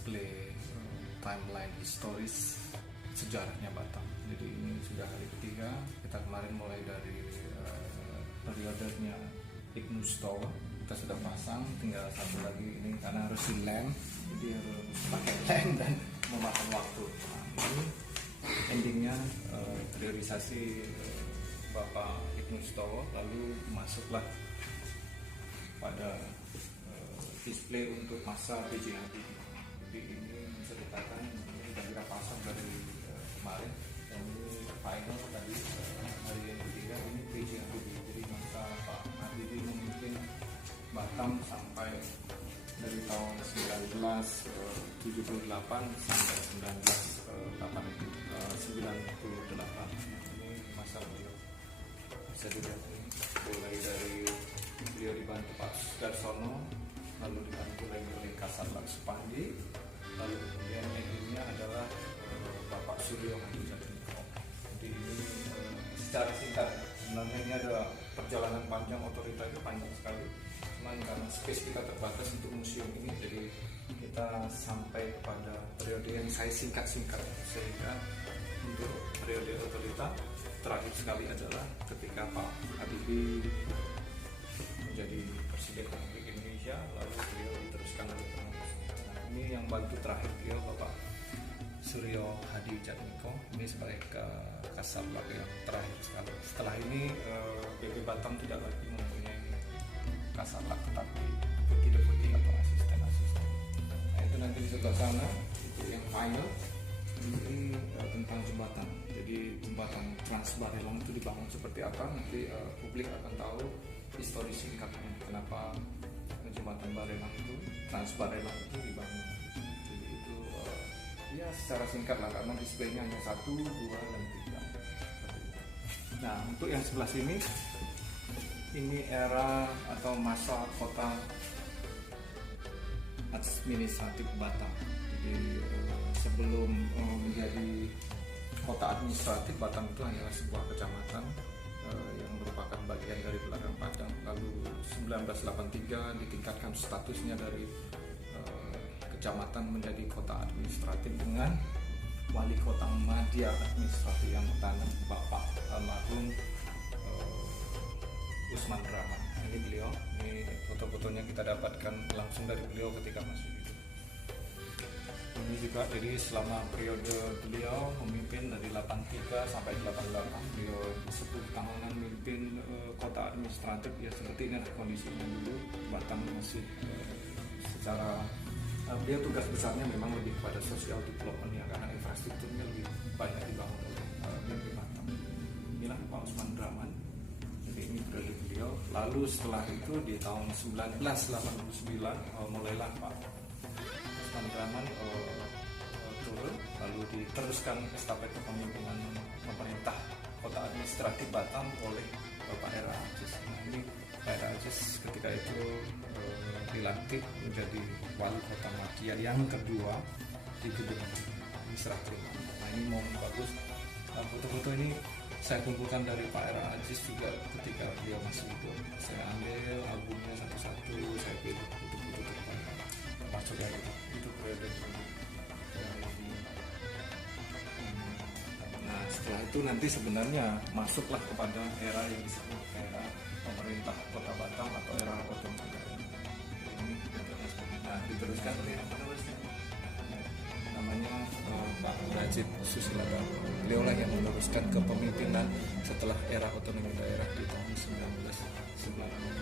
display timeline historis sejarahnya Batam. Jadi ini sudah hari ketiga. Kita kemarin mulai dari periodenya Ibnu Stowa, kita sudah pasang, tinggal satu lagi ini karena harus di lem, jadi harus pakai lem dan memakan waktu. Nah, ini endingnya priorisasi Bapak Ibnu Stowa, lalu masuklah pada display untuk masa B.J. Habibie. Jadi ini menceritakan ini kita pasang dari kemarin, dan ini final tadi hari yang ketiga ini B.J. Habibie. Jadi masa Pak Habibie memimpin Batam sampai dari tahun 1978 sampai 1998. Ini masa beliau. Bisa dilihat ini mulai dari beliau dibantu Pak Sudarsono, lalu dibantu lagi oleh Kasatlantas Supandi, lalu kemudian endingnya adalah Bapak Suryo Hadi Jatmiko. Jadi ini secara singkat, sebenarnya ini ada perjalanan panjang, otorita itu panjang sekali. Cuman karena space kita terbatas untuk museum ini, jadi kita sampai kepada periode yang saya singkat-singkat, sehingga untuk periode otorita terakhir sekali adalah ketika Pak Habibie menjadi Presiden Republik Indonesia, lalu beliau diteruskan oleh ini yang bantu terakhir beliau Bapak Suryo Hadi Jatmiko, ini sebagai Kasatlantas yang terakhir sekali. Setelah ini BB Batam tidak lagi mempunyai Kasatlantas, tetapi deputi atau asisten-asisten. Nah itu nanti di sebelah sana itu yang final, ini tentang jembatan. Jadi jembatan Trans Barelang itu dibangun seperti apa, nanti publik akan tahu histori singkatnya kenapa jembatan Barelang itu, Trans Barelang itu dibangun. Jadi itu ya secara singkat lah, karena displaynya hanya 1, 2, dan 3. Nah untuk yang sebelah sini, ini era atau masa kota administratif Batam. Jadi sebelum menjadi kota administratif, Batam itu hanyalah sebuah kecamatan yang merupakan bagian dari Belakang Padang. Lalu 1983 ditingkatkan statusnya dari kecamatan menjadi kota administratif dengan wali kota Madya administratif yang pertama Bapak almarhum Usman Rahman. Ini beliau, ini foto-fotonya kita dapatkan langsung dari beliau ketika masih hidup. Ini juga jadi selama periode beliau memimpin dari 83 sampai 88, beliau 10 tahunan memimpin kota administratif. Ya seperti ini kondisinya dulu. Batam masih secara beliau tugas besarnya memang lebih pada sosial development ya, karena infrastrukturnya lebih banyak dibangun oleh BB Batam. Inilah Pak Usman Rahman. Jadi ini periode beliau. Lalu setelah itu di tahun 1989 mulailah Pak Usman Rahman turun, lalu diteruskan estafet kepemimpinan pemerintah kota administratif Batam oleh Pak Hera Ajis. Nah ini Pak Hera Ajis ketika itu dilantik menjadi wali kota Madya yang kedua di gedung Serah Terima. Nah ini momen bagus. Nah, foto-foto ini saya kumpulkan dari Pak Hera Ajis juga ketika beliau masih hidup. Saya ambil albumnya satu-satu, saya pilih foto-foto terbaik termasuk dari itu periode dulu. Nah setelah itu nanti sebenarnya masuklah kepada era yang disebut era pemerintah kota Batam atau era otonomi. Nah diteruskan oleh penerusnya namanya Pak Najib Susilo. Beliau lah yang meneruskan kepemimpinan setelah era otonomi daerah di tahun 1990.